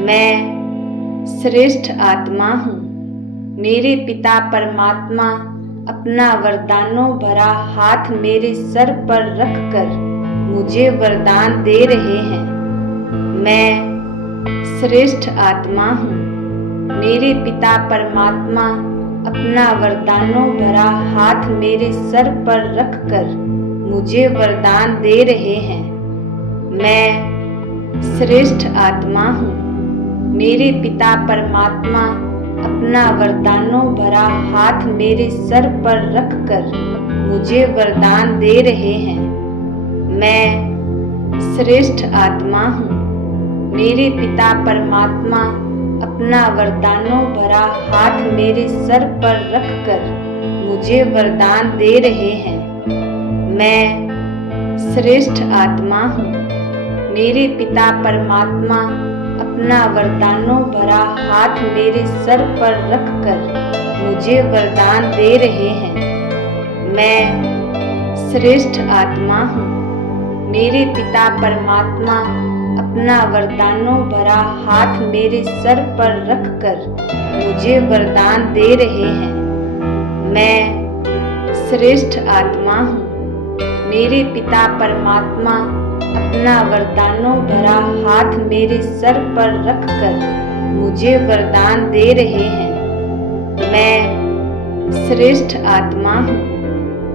मैं श्रेष्ठ आत्मा हूँ। मेरे पिता परमात्मा अपना वरदानों भरा हाथ मेरे सर पर रखकर मुझे वरदान दे रहे हैं। मैं श्रेष्ठ आत्मा हूँ। मेरे पिता परमात्मा अपना वरदानों भरा हाथ मेरे सर पर रखकर मुझे वरदान दे रहे हैं। मैं श्रेष्ठ आत्मा हूँ। मेरे पिता परमात्मा अपना वरदानों भरा हाथ मेरे सर पर रखकर मुझे वरदान दे रहे हैं। मैं श्रेष्ठ आत्मा हूँ। मेरे पिता परमात्मा अपना वरदानों भरा हाथ मेरे सर पर रखकर मुझे वरदान दे रहे हैं। मैं श्रेष्ठ आत्मा हूँ। मेरे पिता परमात्मा अपना वरदानों भरा हाथ मेरे सर पर रखकर मुझे वरदान दे रहे हैं। मैं श्रेष्ठ आत्मा हूँ। मेरे पिता परमात्मा अपना वरदानों भरा हाथ मेरे सर पर रखकर मुझे वरदान दे रहे हैं। मैं श्रेष्ठ आत्मा हूँ। मेरे पिता परमात्मा अपना वरदानों भरा हाथ मेरे सर पर रखकर मुझे वरदान दे रहे हैं। मैं श्रेष्ठ आत्मा हूँ।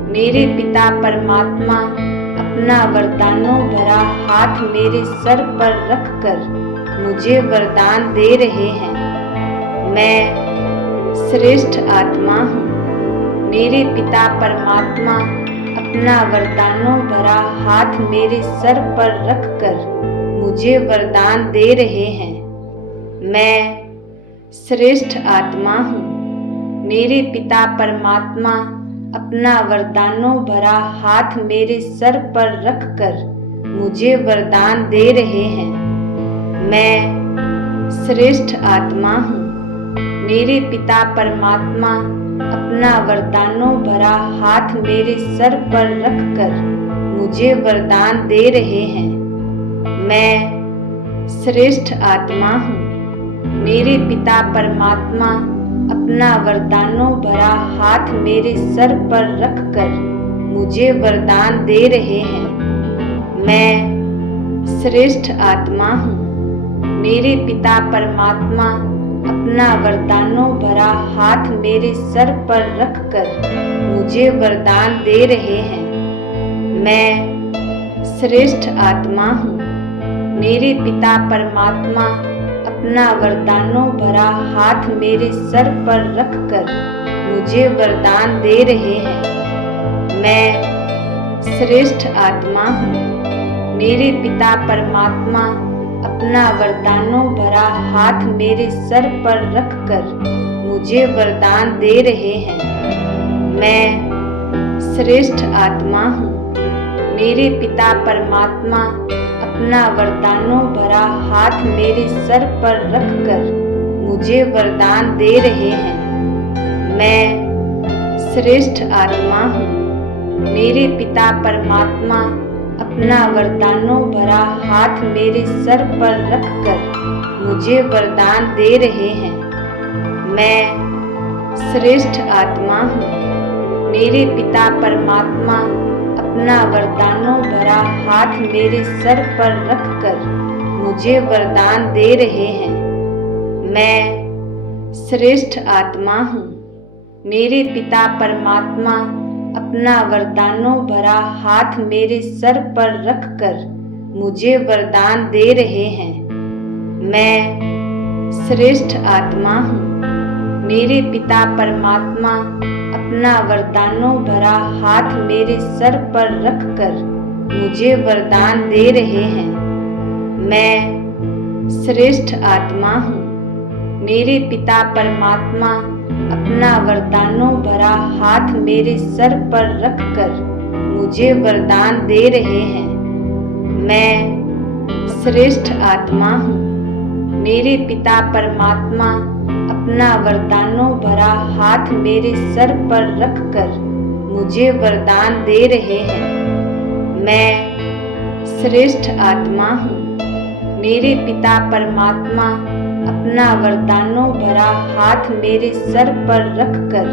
मेरे पिता परमात्मा अपना वरदानों भरा हाथ मेरे सर पर रखकर मुझे वरदान दे रहे हैं। मैं श्रेष्ठ आत्मा हूँ। मेरे पिता परमात्मा अपना वरदानों भरा हाथ मेरे सर पर रखकर मुझे वरदान दे रहे हैं। मैं श्रेष्ठ आत्मा हूँ। मेरे पिता परमात्मा अपना वरदानों भरा हाथ मेरे सर पर रखकर मुझे वरदान दे रहे हैं। मैं श्रेष्ठ आत्मा हूँ। मेरे पिता परमात्मा अपना वरदानों भरा हाथ मेरे सर पर रखकर मुझे वरदान दे रहे हैं। मैं श्रेष्ठ आत्मा हूँ। मेरे पिता परमात्मा अपना वरदानों भरा हाथ मेरे सर पर रखकर मुझे वरदान दे रहे हैं। मैं श्रेष्ठ आत्मा हूँ। मेरे पिता परमात्मा अपना वरदानों भरा हाथ मेरे सर पर रखकर मुझे वरदान दे रहे हैं। मैं श्रेष्ठ आत्मा हूँ। मेरे पिता परमात्मा अपना वरदानों भरा हाथ मेरे सर पर रखकर मुझे वरदान दे रहे हैं। मैं श्रेष्ठ आत्मा हूँ। मेरे पिता परमात्मा अपना वरदानों भरा हाथ मेरे सर पर रखकर मुझे वरदान दे रहे हैं। मैं श्रेष्ठ आत्मा हूँ। मेरे पिता परमात्मा अपना वरदानों भरा हाथ मेरे सर पर रखकर मुझे वरदान दे रहे हैं। मैं श्रेष्ठ आत्मा हूँ। मेरे पिता परमात्मा अपना वरदानों भरा हाथ मेरे सर पर रखकर मुझे वरदान दे रहे हैं। मैं श्रेष्ठ आत्मा हूँ। मेरे पिता परमात्मा अपना वरदानों भरा हाथ मेरे सर पर रखकर मुझे वरदान दे रहे हैं। मैं श्रेष्ठ आत्मा हूँ। मेरे पिता परमात्मा अपना वरदानों भरा हाथ मेरे सर पर रखकर मुझे वरदान दे रहे हैं। मैं श्रेष्ठ आत्मा हूँ। मेरे पिता परमात्मा अपना वरदानों भरा हाथ मेरे सर पर रखकर मुझे वरदान दे रहे हैं। मैं श्रेष्ठ आत्मा हूँ। मेरे पिता परमात्मा अपना वरदानों भरा हाथ मेरे सर पर रखकर मुझे वरदान दे रहे हैं। मैं श्रेष्ठ आत्मा हूँ। मेरे पिता परमात्मा अपना वरदानों भरा हाथ मेरे सर पर रखकर मुझे वरदान दे रहे हैं। मैं श्रेष्ठ आत्मा हूँ। मेरे पिता परमात्मा अपना वरदानों भरा हाथ मेरे सर पर रखकर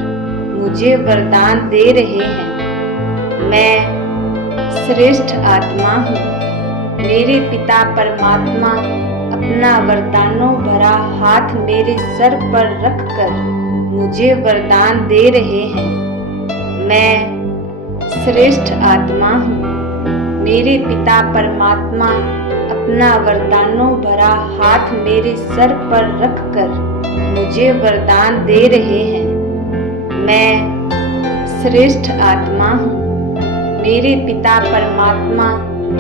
मुझे वरदान दे रहे हैं। मैं श्रेष्ठ आत्मा हूँ। मेरे पिता परमात्मा अपना वरदानों भरा हाथ मेरे सर पर रखकर मुझे वरदान दे रहे हैं। मैं श्रेष्ठ आत्मा हूँ। मेरे पिता परमात्मा अपना वरदानों भरा हाथ मेरे सर पर रखकर मुझे वरदान दे रहे हैं। मैं श्रेष्ठ आत्मा हूँ। मेरे पिता परमात्मा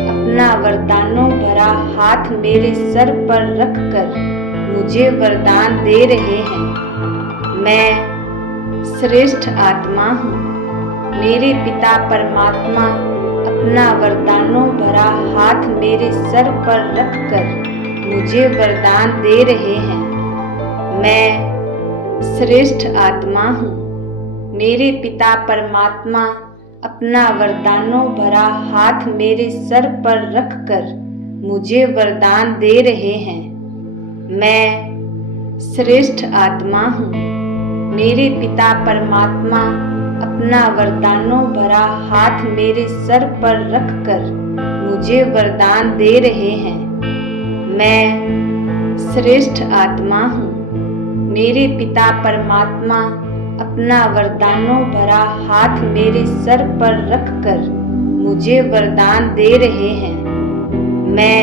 अपना वरदानों भरा हाथ मेरे सर पर रखकर मुझे वरदान दे रहे हैं। मैं श्रेष्ठ आत्मा हूँ। मेरे पिता परमात्मा अपना वरदानों भरा हाथ मेरे सर पर रखकर मुझे वरदान दे रहे हैं। मैं श्रेष्ठ आत्मा हूँ। मेरे पिता परमात्मा अपना वरदानों भरा हाथ मेरे सर पर रखकर मुझे वरदान दे रहे हैं। मैं श्रेष्ठ आत्मा हूँ। मेरे पिता परमात्मा अपना वरदानों भरा हाथ मेरे सर पर रखकर मुझे वरदान दे रहे हैं। मैं श्रेष्ठ आत्मा हूँ। मेरे पिता परमात्मा अपना वरदानों भरा हाथ मेरे सर पर रखकर मुझे वरदान दे रहे हैं। मैं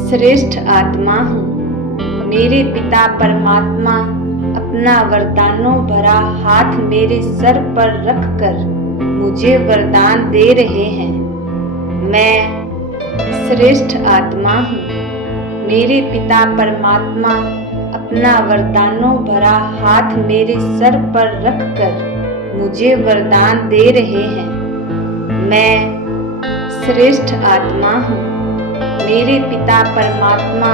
श्रेष्ठ आत्मा हूँ। मेरे पिता परमात्मा अपना वरदानों भरा हाथ मेरे सर पर रखकर मुझे वरदान दे रहे हैं। मैं श्रेष्ठ आत्मा हूँ। मेरे पिता परमात्मा अपना वरदानों भरा हाथ मेरे सर पर रखकर मुझे वरदान दे रहे हैं। मैं श्रेष्ठ आत्मा हूँ। मेरे पिता परमात्मा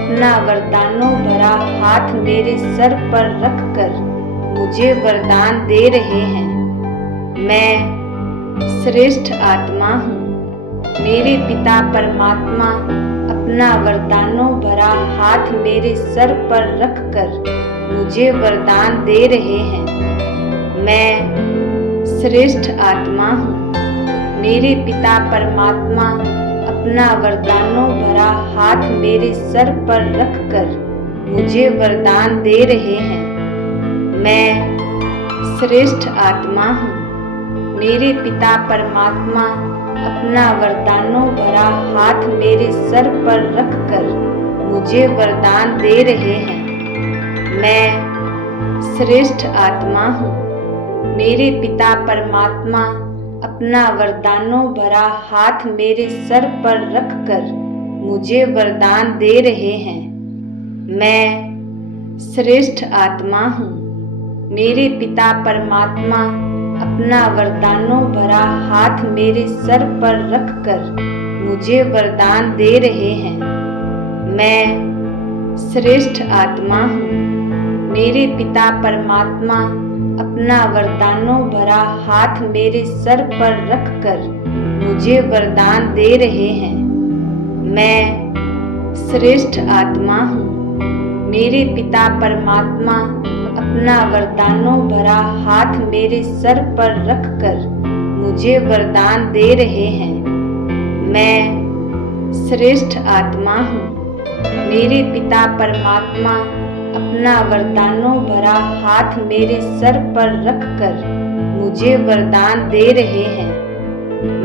अपना वरदानों भरा हाथ मेरे सर पर रखकर मुझे वरदान दे रहे हैं। मैं श्रेष्ठ आत्मा हूँ। मेरे पिता परमात्मा अपना वरदानों भरा हाथ मेरे सर पर रखकर मुझे वरदान दे रहे हैं। मैं श्रेष्ठ आत्मा हूँ। मेरे पिता परमात्मा अपना वरदानों भरा हाथ मेरे सर पर रखकर मुझे वरदान दे रहे हैं। मैं श्रेष्ठ आत्मा हूँ। मेरे पिता परमात्मा अपना वरदानों भरा हाथ मेरे सर पर रखकर मुझे वरदान दे रहे हैं। मैं श्रेष्ठ आत्मा हूँ। मेरे पिता परमात्मा अपना वरदानों भरा हाथ मेरे सर पर रखकर मुझे वरदान दे रहे हैं। मैं श्रेष्ठ आत्मा हूँ। मेरे पिता परमात्मा अपना वरदानों भरा हाथ मेरे सर पर रखकर मुझे वरदान दे रहे हैं। मैं श्रेष्ठ आत्मा हूँ। मेरे पिता परमात्मा अपना वरदानों भरा हाथ मेरे सर पर रखकर मुझे वरदान दे रहे हैं। मैं श्रेष्ठ आत्मा हूँ। मेरे पिता परमात्मा अपना वरदानों भरा हाथ मेरे सर पर रखकर मुझे वरदान दे रहे हैं। मैं श्रेष्ठ आत्मा हूँ। मेरे पिता परमात्मा अपना वरदानों भरा हाथ मेरे सर पर रखकर मुझे वरदान दे रहे हैं।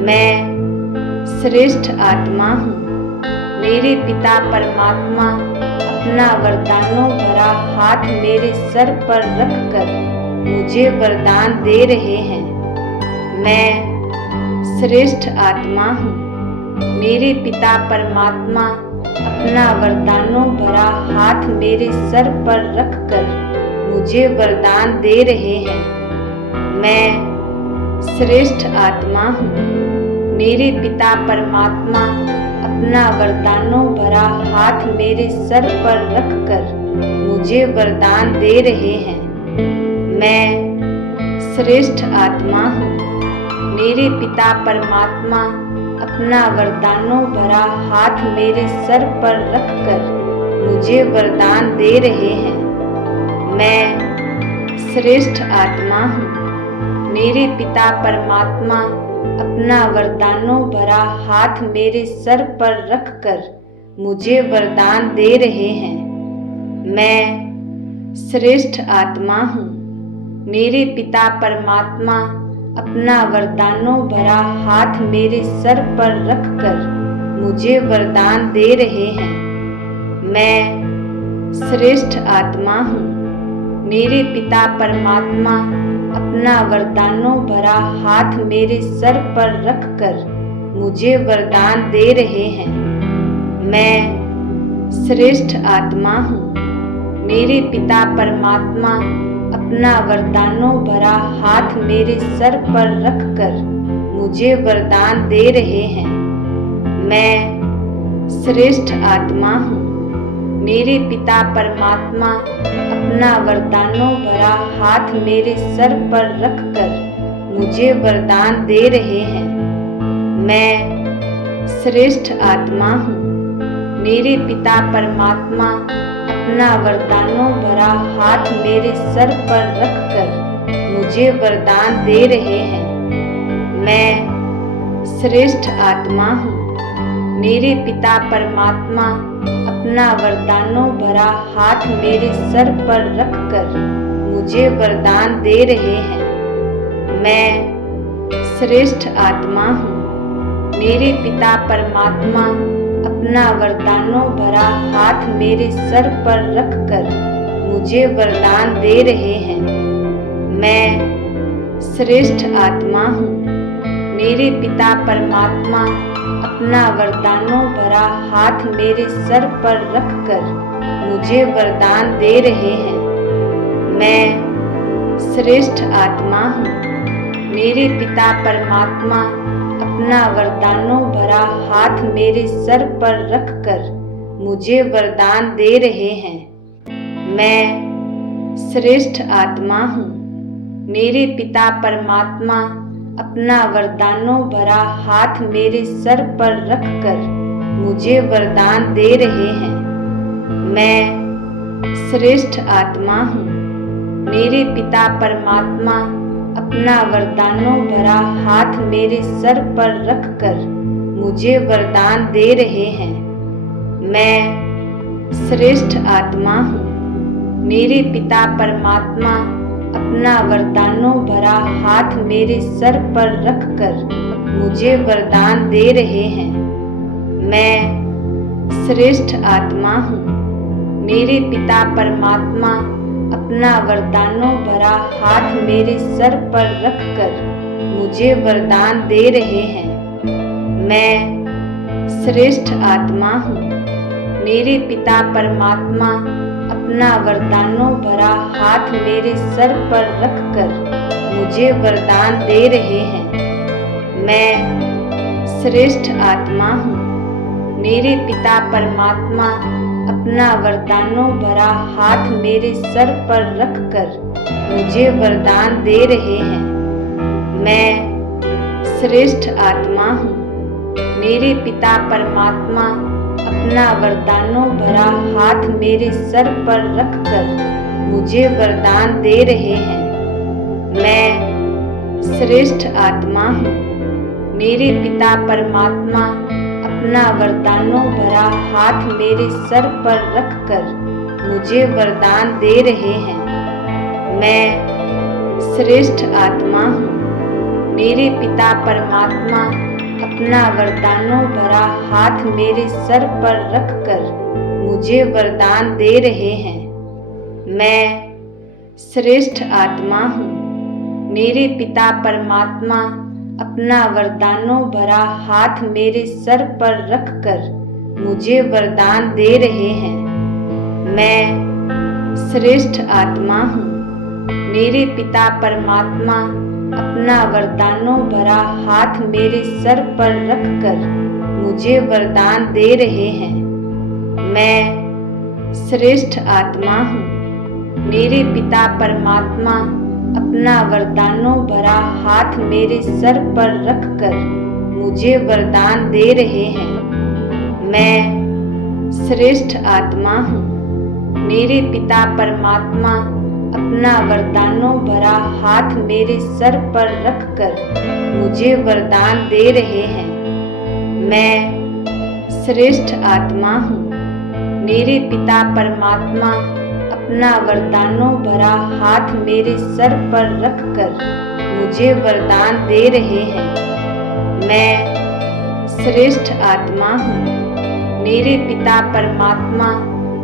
मैं श्रेष्ठ आत्मा हूँ। मेरे पिता परमात्मा अपना वरदानों भरा हाथ मेरे सर पर रखकर मुझे वरदान दे रहे हैं। मैं श्रेष्ठ आत्मा हूँ। मेरे पिता परमात्मा अपना वरदानों भरा हाथ मेरे सर पर रखकर मुझे वरदान दे रहे हैं। मैं श्रेष्ठ आत्मा हूँ। मेरे पिता परमात्मा अपना वरदानों भरा हाथ मेरे सर पर रखकर मुझे वरदान दे रहे हैं। मैं श्रेष्ठ आत्मा हूँ। मेरे पिता परमात्मा अपना वरदानों भरा हाथ मेरे सर पर रखकर मुझे वरदान दे रहे हैं। मैं श्रेष्ठ आत्मा हूँ। मेरे पिता परमात्मा अपना वरदानों भरा हाथ मेरे सर पर रखकर मुझे वरदान दे रहे हैं। मैं श्रेष्ठ आत्मा हूँ। मेरे पिता परमात्मा अपना वरदानों भरा हाथ मेरे सर पर रखकर मुझे वरदान दे रहे हैं। मैं श्रेष्ठ आत्मा हूँ। मेरे पिता परमात्मा अपना वरदानों भरा हाथ मेरे सर पर रखकर मुझे वरदान दे रहे हैं। मैं श्रेष्ठ आत्मा हूँ। मेरे पिता परमात्मा अपना वरदानों भरा हाथ मेरे सर पर रखकर मुझे वरदान दे रहे हैं। मैं श्रेष्ठ आत्मा हूँ। मेरे पिता परमात्मा अपना वरदानों भरा हाथ मेरे सर पर रखकर मुझे वरदान दे रहे हैं। मैं श्रेष्ठ आत्मा हूँ। मेरे पिता परमात्मा अपना वरदानों भरा हाथ मेरे सर पर रखकर मुझे वरदान दे रहे हैं। मैं श्रेष्ठ आत्मा हूँ। मेरे पिता परमात्मा अपना वरदानों भरा हाथ मेरे सर पर रखकर मुझे वरदान दे रहे हैं। मैं श्रेष्ठ आत्मा हूँ। मेरे पिता परमात्मा अपना वरदानों भरा हाथ मेरे सर पर रखकर मुझे वरदान दे रहे हैं। मैं श्रेष्ठ आत्मा हूँ। मेरे पिता परमात्मा अपना वरदानों भरा हाथ मेरे सर पर रखकर मुझे वरदान दे रहे हैं। मैं श्रेष्ठ आत्मा हूँ। मेरे पिता परमात्मा अपना वरदानों भरा हाथ मेरे सर पर रखकर मुझे वरदान दे रहे हैं। मैं श्रेष्ठ आत्मा हूँ। मेरे पिता परमात्मा अपना वरदानों भरा हाथ मेरे सर पर रखकर मुझे वरदान दे रहे हैं। मैं श्रेष्ठ आत्मा हूँ। मेरे पिता परमात्मा अपना वरदानों भरा हाथ मेरे सर पर रखकर मुझे वरदान दे रहे हैं। मैं श्रेष्ठ आत्मा हूँ। मेरे पिता परमात्मा अपना वरदानों भरा हाथ मेरे सर पर रखकर मुझे वरदान दे रहे हैं। मैं श्रेष्ठ आत्मा हूँ। मेरे पिता परमात्मा अपना वरदानों भरा हाथ मेरे सर पर रखकर मुझे वरदान दे रहे हैं। मैं श्रेष्ठ आत्मा हूँ। मेरे पिता परमात्मा अपना वरदानों भरा हाथ मेरे सर पर रखकर मुझे वरदान दे रहे हैं। मैं श्रेष्ठ आत्मा हूँ। मेरे पिता परमात्मा अपना वरदानों भरा हाथ मेरे सर पर रखकर मुझे वरदान दे रहे हैं। मैं श्रेष्ठ आत्मा हूँ। मेरे पिता परमात्मा अपना वरदानों भरा हाथ मेरे सर पर रखकर मुझे वरदान दे रहे हैं। मैं श्रेष्ठ आत्मा हूँ। मेरे पिता परमात्मा अपना वरदानों भरा हाथ मेरे सर पर रखकर मुझे वरदान दे रहे हैं। मैं श्रेष्ठ आत्मा हूँ। मेरे पिता परमात्मा अपना वरदानों भरा हाथ मेरे सर पर रखकर मुझे वरदान दे रहे हैं। मैं श्रेष्ठ आत्मा हूँ। मेरे पिता परमात्मा अपना वरदानों भरा हाथ मेरे सर पर रखकर मुझे वरदान दे रहे हैं। मैं श्रेष्ठ आत्मा हूँ। मेरे पिता परमात्मा अपना वरदानों भरा हाथ मेरे सर पर रखकर मुझे वरदान दे रहे हैं। मैं श्रेष्ठ आत्मा हूँ। मेरे पिता परमात्मा अपना वरदानों भरा हाथ मेरे सर पर रखकर मुझे वरदान दे रहे हैं। मैं श्रेष्ठ आत्मा हूँ। मेरे पिता परमात्मा अपना वरदानों भरा हाथ मेरे सर पर रखकर मुझे वरदान दे रहे हैं। मैं श्रेष्ठ आत्मा हूँ। मेरे पिता परमात्मा अपना वरदानों भरा हाथ मेरे सर पर रखकर मुझे वरदान दे रहे हैं। मैं श्रेष्ठ आत्मा हूँ। मेरे पिता परमात्मा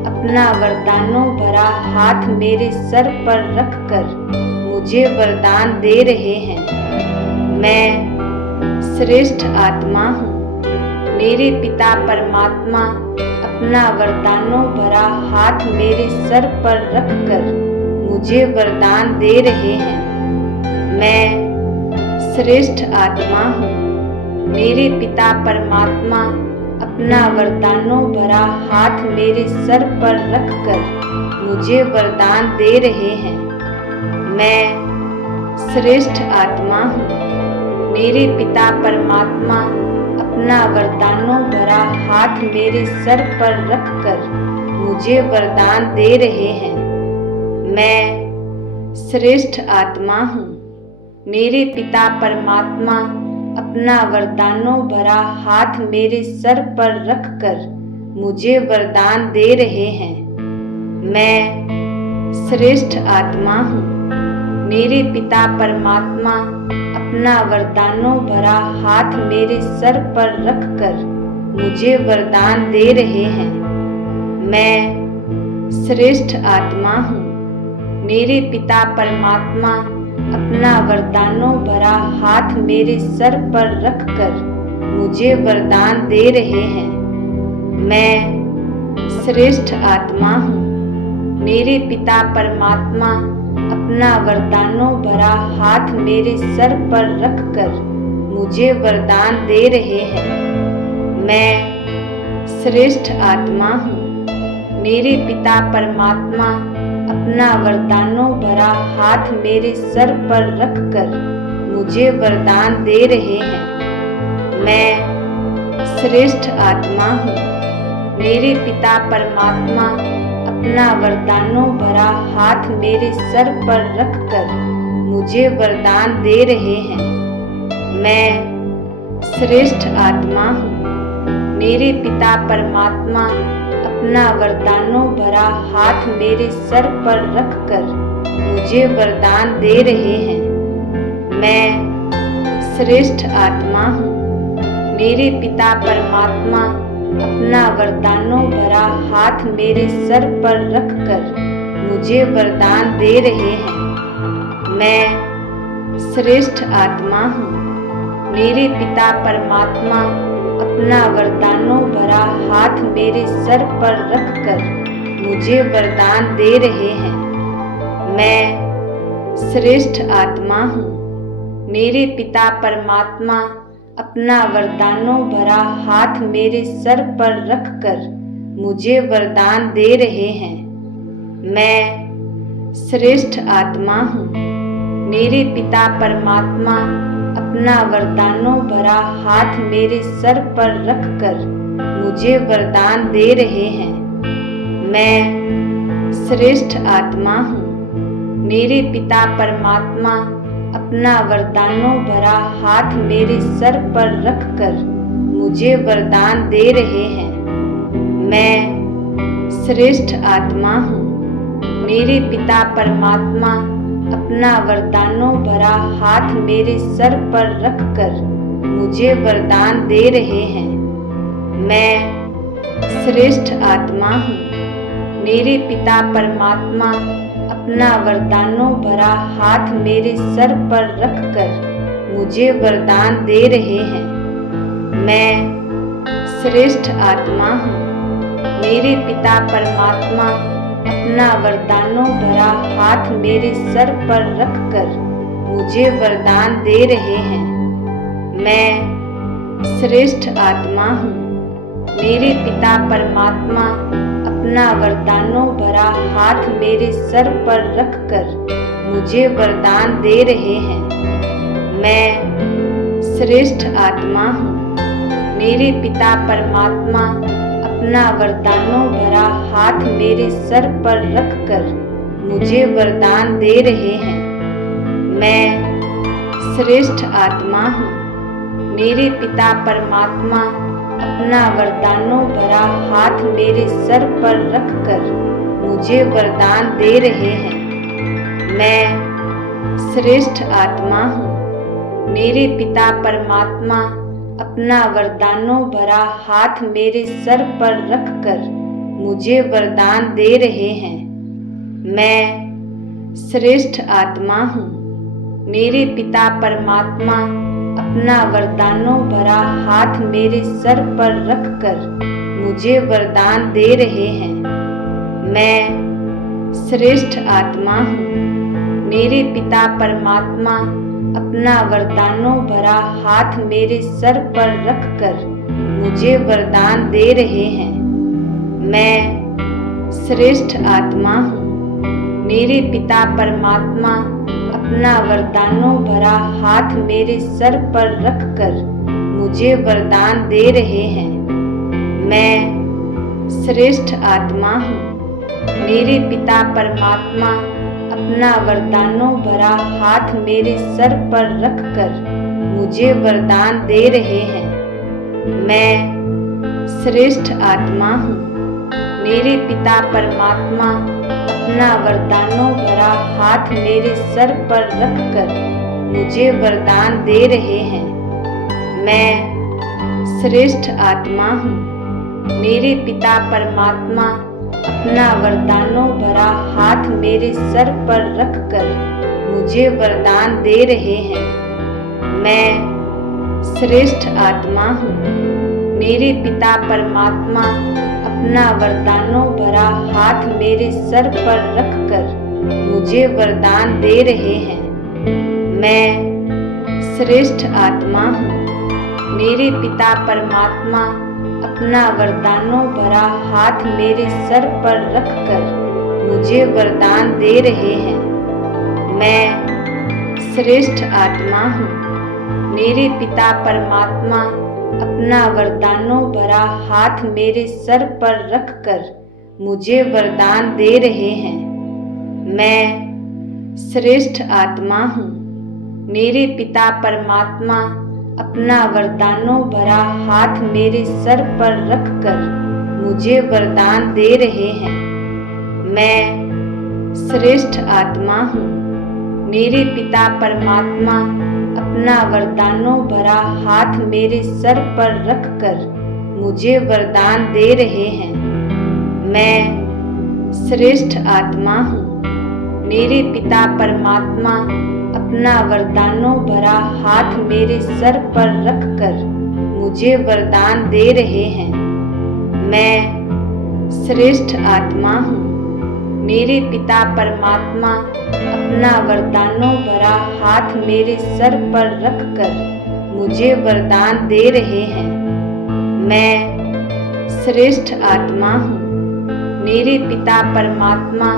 अपना वरदानों भरा हाथ मेरे सर पर रखकर मुझे वरदान दे रहे हैं। मैं श्रेष्ठ आत्मा हूँ। मेरे पिता परमात्मा अपना वरदानों भरा हाथ मेरे सर पर रखकर मुझे वरदान दे रहे हैं। मैं श्रेष्ठ आत्मा हूँ। मेरे पिता परमात्मा अपना वरदानों भरा हाथ मेरे सर पर रखकर मुझे वरदान दे रहे हैं। मैं श्रेष्ठ आत्मा हूँ। मेरे पिता परमात्मा अपना वरदानों भरा हाथ मेरे सर पर रखकर मुझे वरदान दे रहे हैं। मैं श्रेष्ठ आत्मा हूँ। मेरे पिता परमात्मा अपना वरदानों भरा हाथ मेरे सर पर रखकर मुझे वरदान दे रहे हैं। मैं श्रेष्ठ आत्मा हूँ। मेरे पिता परमात्मा अपना वरदानों भरा हाथ मेरे सर पर रखकर मुझे वरदान दे रहे हैं। मैं श्रेष्ठ आत्मा हूँ। मेरे पिता परमात्मा अपना वरदानों भरा हाथ मेरे सर पर रखकर मुझे वरदान दे रहे हैं। मैं श्रेष्ठ आत्मा हूँ। मेरे पिता परमात्मा अपना वरदानों भरा हाथ मेरे सर पर रखकर मुझे वरदान दे रहे हैं। मैं श्रेष्ठ आत्मा हूँ। मेरे पिता परमात्मा अपना वरदानों भरा हाथ मेरे सर पर रखकर मुझे वरदान दे रहे हैं। मैं श्रेष्ठ आत्मा हूँ। मेरे पिता परमात्मा अपना वरदानों भरा हाथ मेरे सर पर रखकर मुझे वरदान दे रहे हैं। मैं श्रेष्ठ आत्मा हूँ। मेरे पिता परमात्मा अपना वरदानों भरा हाथ मेरे सर पर रखकर मुझे वरदान दे रहे हैं। मैं श्रेष्ठ आत्मा हूँ। मेरे पिता परमात्मा अपना वरदानों भरा हाथ मेरे सर पर रखकर मुझे वरदान दे रहे हैं। मैं श्रेष्ठ आत्मा हूँ। मेरे पिता परमात्मा अपना वरदानों भरा हाथ मेरे सर पर रखकर मुझे वरदान दे रहे हैं। मैं श्रेष्ठ आत्मा हूँ। मेरे पिता परमात्मा अपना वरदानों भरा हाथ मेरे सर पर रखकर मुझे वरदान दे रहे हैं। मैं श्रेष्ठ आत्मा हूँ। मेरे पिता परमात्मा अपना वरदानों भरा हाथ मेरे सर पर रखकर मुझे वरदान दे रहे हैं। मैं श्रेष्ठ आत्मा हूँ। मेरे पिता परमात्मा अपना वरदानों भरा हाथ मेरे सर पर रखकर मुझे वरदान दे रहे हैं। मैं श्रेष्ठ आत्मा हूँ। मेरे पिता परमात्मा अपना वरदानों भरा हाथ मेरे सर पर रखकर मुझे वरदान दे रहे हैं। मैं श्रेष्ठ आत्मा हूँ। मेरे पिता परमात्मा अपना वरदानों भरा हाथ मेरे सर पर रखकर मुझे वरदान दे रहे हैं। मैं श्रेष्ठ आत्मा हूँ। मेरे पिता परमात्मा अपना वरदानों भरा हाथ मेरे सर पर रखकर मुझे वरदान दे रहे हैं। मैं श्रेष्ठ आत्मा हूँ। मेरे पिता परमात्मा अपना वरदानों भरा हाथ मेरे सर पर रखकर मुझे वरदान दे रहे हैं। मैं श्रेष्ठ आत्मा हूँ। मेरे पिता परमात्मा अपना वरदानों भरा हाथ मेरे सर पर रखकर मुझे वरदान दे रहे हैं। मैं श्रेष्ठ आत्मा हूँ। मेरे पिता परमात्मा अपना वरदानों भरा हाथ मेरे सर पर रखकर मुझे वरदान दे रहे हैं। मैं श्रेष्ठ आत्मा हूँ। मेरे पिता परमात्मा अपना वरदानों भरा हाथ मेरे सर पर रखकर मुझे वरदान दे रहे हैं। मैं श्रेष्ठ आत्मा हूँ। मेरे पिता परमात्मा अपना वरदानों भरा हाथ मेरे सर पर रखकर मुझे वरदान दे रहे हैं। मैं श्रेष्ठ आत्मा हूँ। मेरे पिता परमात्मा अपना वरदानों भरा हाथ मेरे सर पर रखकर मुझे वरदान दे रहे हैं। मैं श्रेष्ठ आत्मा हूँ। मेरे पिता परमात्मा अपना वरदानों भरा हाथ मेरे सर पर रखकर मुझे वरदान दे रहे हैं। मैं श्रेष्ठ आत्मा हूँ। मेरे पिता परमात्मा अपना वरदानों भरा हाथ मेरे सर पर रखकर मुझे वरदान दे रहे हैं। मैं श्रेष्ठ आत्मा हूँ। मेरे पिता परमात्मा अपना वरदानों भरा हाथ मेरे सर पर रखकर मुझे वरदान दे रहे हैं। मैं श्रेष्ठ आत्मा हूँ। मेरे पिता परमात्मा अपना वरदानों भरा हाथ मेरे सर पर रखकर मुझे वरदान दे रहे हैं। मैं श्रेष्ठ आत्मा हूँ। मेरे पिता परमात्मा अपना वरदानों भरा हाथ मेरे सर पर रखकर मुझे वरदान दे रहे हैं। मैं श्रेष्ठ आत्मा हूँ। मेरे पिता परमात्मा अपना वरदानों भरा हाथ मेरे सर पर रखकर मुझे वरदान दे रहे हैं। मैं श्रेष्ठ आत्मा हूँ। मेरे पिता परमात्मा अपना वरदानों भरा हाथ मेरे सर पर रखकर मुझे वरदान दे रहे हैं। मैं श्रेष्ठ आत्मा हूँ। मेरे पिता परमात्मा अपना वरदानों भरा हाथ मेरे सर पर रखकर मुझे वरदान दे रहे हैं। मैं श्रेष्ठ आत्मा हूँ। मेरे पिता परमात्मा अपना वरदानों भरा हाथ मेरे सर पर रखकर मुझे वरदान दे रहे हैं। मैं श्रेष्ठ आत्मा हूँ। मेरे पिता परमात्मा अपना वरदानों भरा हाथ मेरे सर पर रखकर मुझे वरदान दे रहे हैं। मैं श्रेष्ठ आत्मा हूँ। मेरे पिता परमात्मा अपना वरदानों भरा हाथ मेरे सर पर रखकर मुझे वरदान दे रहे हैं। मैं श्रेष्ठ आत्मा हूँ। मेरे पिता परमात्मा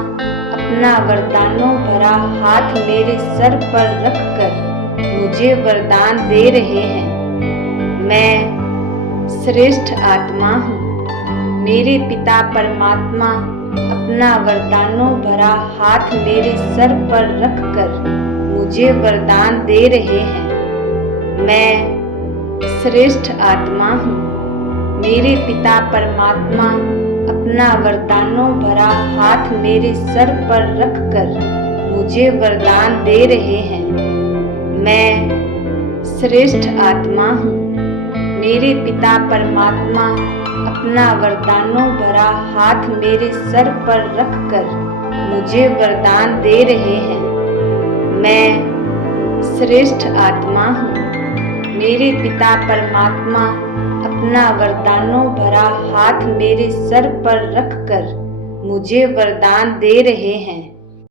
अपना वरदानों भरा हाथ मेरे सर पर रखकर मुझे वरदान दे रहे हैं। मैं श्रेष्ठ आत्मा हूँ। मेरे पिता परमात्मा अपना वरदानों भरा हाथ मेरे सर पर रखकर मुझे वरदान दे रहे हैं। मैं श्रेष्ठ आत्मा हूँ। मेरे पिता परमात्मा अपना वरदानों भरा हाथ मेरे सर पर रखकर मुझे वरदान दे रहे हैं। मैं श्रेष्ठ आत्मा हूँ। मेरे पिता परमात्मा अपना वरदानों भरा हाथ मेरे सर पर रखकर मुझे वरदान दे रहे हैं। मैं श्रेष्ठ आत्मा हूँ। मेरे पिता परमात्मा अपना वरदानों भरा हाथ मेरे सर पर रखकर मुझे वरदान दे रहे हैं।